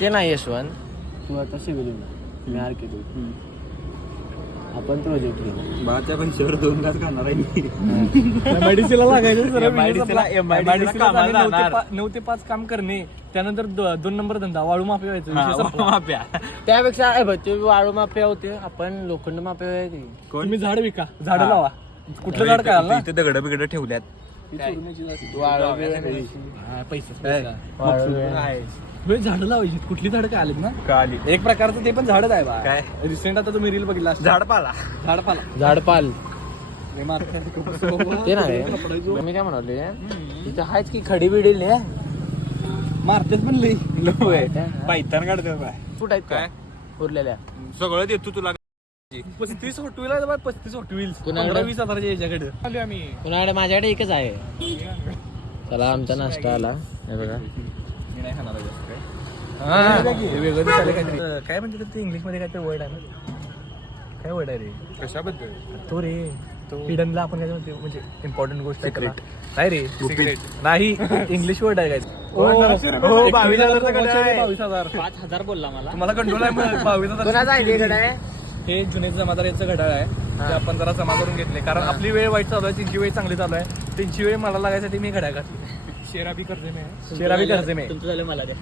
ते नाही यशवंत. तू आता सिव्हिल मी आर्किटेक्ट. आपण प्रोजेक्ट घेऊ. बाच्या पण शेवर 2 तास खाणार आहे मी. एमआयडीसीला लागायचं सर. MIDC 9 ते 5 काम करणे, त्यानंतर 2 नंबर धंदा वाळू माफी व्हायचं. माप्या त्यापेक्षा ते वाळू माफिया होते, आपण लोखंड माफिया व्हायचे. तुम्ही झाड विका, झाड लावा. कुठलं झाड काय आलं ना? इथे दगड बिगड ठेवल्यात. झाडं लावायची. कुठली झाडं काय आलीत ना? काली एक प्रकारचं ते पण झाडच आहे बा. काय? रिसेंट आता तुम्ही रील बघितला असेल. झाडपाला. झाडपाला. झाडपाल ते ते नाही. मी काय म्हणाले तिथे आहेच की खडी बिडी मारतेच पण लई. पायथन काढतो काय कुठं आहेत काय उरलेल्या. सगळं देतो तुला. 35 हॉट व्हील आहे बा. 35 हॉट व्हील्स. कुणाकडे? 15-20 हजाराच्या याच्याकडे आलो आम्ही. कुणाकडे? माझ्याकडे एकच आहे. चला आमचा नाश्ता आला. हे बघा मी नाही खाणार जास्त काय. हे वेगळं दिसायला काहीतरी. काय म्हणते ते इंग्लिश मध्ये काहीतरी वर्ड आहे ना. काय वर्ड आहे रे कशाबद्दल? तो रे हिडनला आपण काय म्हणते, म्हणजे इम्पॉर्टंट गोष्ट आहे त्याला. नाही रे सिक्रेट नाही. इंग्लिश वर्ड आहे काय. 22,000 5,000 बोलला मला. तुम्हाला कंट्रोल आहे. 22,000 कुणाचा आहे ते घड्याळ? हे जुने जमादार यांचं घड्याळ आहे. ते आपण जरा जमा करून घेतले, कारण आपली वेळ वाईट चालू आहे, त्यांची वेळ चांगली चालू आहे. त्यांची वेळ मला लागायसाठी मी घड्याळ घातली. शेराबी कर्जे में तुमचं झालं मला द्या.